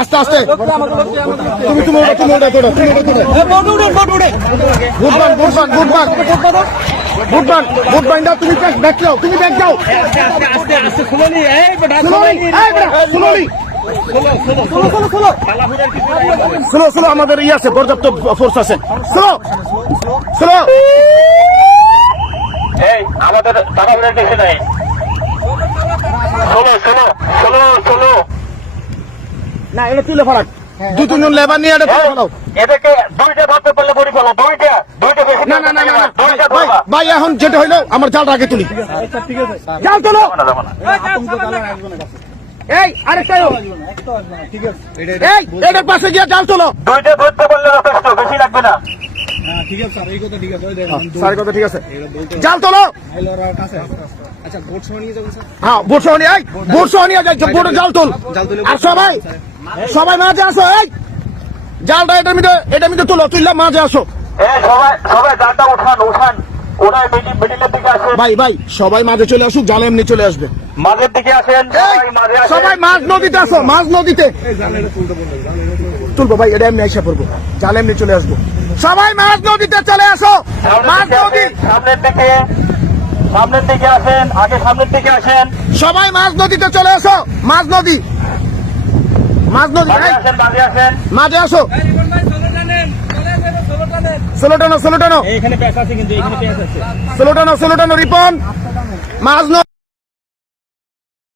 আস্তে তুমি তুমি ওটা তুমি ওটা তোড়ো তুমি ওটা তোড়ো বুটবান বুটবান বুটবান বুটবান বুটবান দাও তুমি ব্যাক ব্যাক যাও তুমি ব্যাক যাও। স্লোলি এই বেটা স্লোলি। স্লো স্লো আমাদের ই আছে পর্যাপ্ত ফোর্স আছে। Slow slow. আমাদের টাকা দেখে নাই না এটা তুলে ফারাক। দু তিনজন লেবার নিয়ে এটা তুলে ফেলাও। এটাকে দুইটা পারলে বড়ি ফেলো দুইটা দুইটা না না না না। ভাই ভাই এখন যেটা হইল আমার জালটা আগে তুলি। জাল তোলো! এই আরেকটা এই এটার পাশে গিয়ে জাল তোলো। দুইটা ধরতে পারলে যথেষ্ট বেশি লাগবে না। সারি কথা ঠিক আছে। জাল তোলো। হ্যাঁ বোট সহ নিয়ে এই বোট সহ নিয়ে যাই বোটে জাল তোল আর সবাই সবাই মাঝে আসো এই। জালটা এটার মধ্যে এটার মধ্যে তুলো তুললাম মাঝে আসো। সবাই সবাই জালটা উঠান উঠান ওনার মিডিলের দিকে আসেন ভাই ভাই সবাই মাঝে চলে আসুক জাল এমনি চলে আসবে। মাঝের দিকে আসেন। সবাই মাঝে মাঝ নদীতে আসো মাঝ নদীতে। তুলবো ভাই এটা এমনি আইসা পড়ব। জাল এমনি চলে আসব। সবাই মাঝ নদীতে চলে আসো। মাঝ নদী। সামনের দিকে। সামনের দিকে আসেন আগে সামনের দিকে আসেন। সবাই মাঝ নদীতে চলে আসো। মাঝ নদী। মাঝ নদী মাঝে মাঝে আসো। ষোলো টানো ষোলো টানো। এখানে পেঁচ আছে কিন্তু এখানে পেঁচ আছে। ষোলো টানো রিপন। মাঝ নদী।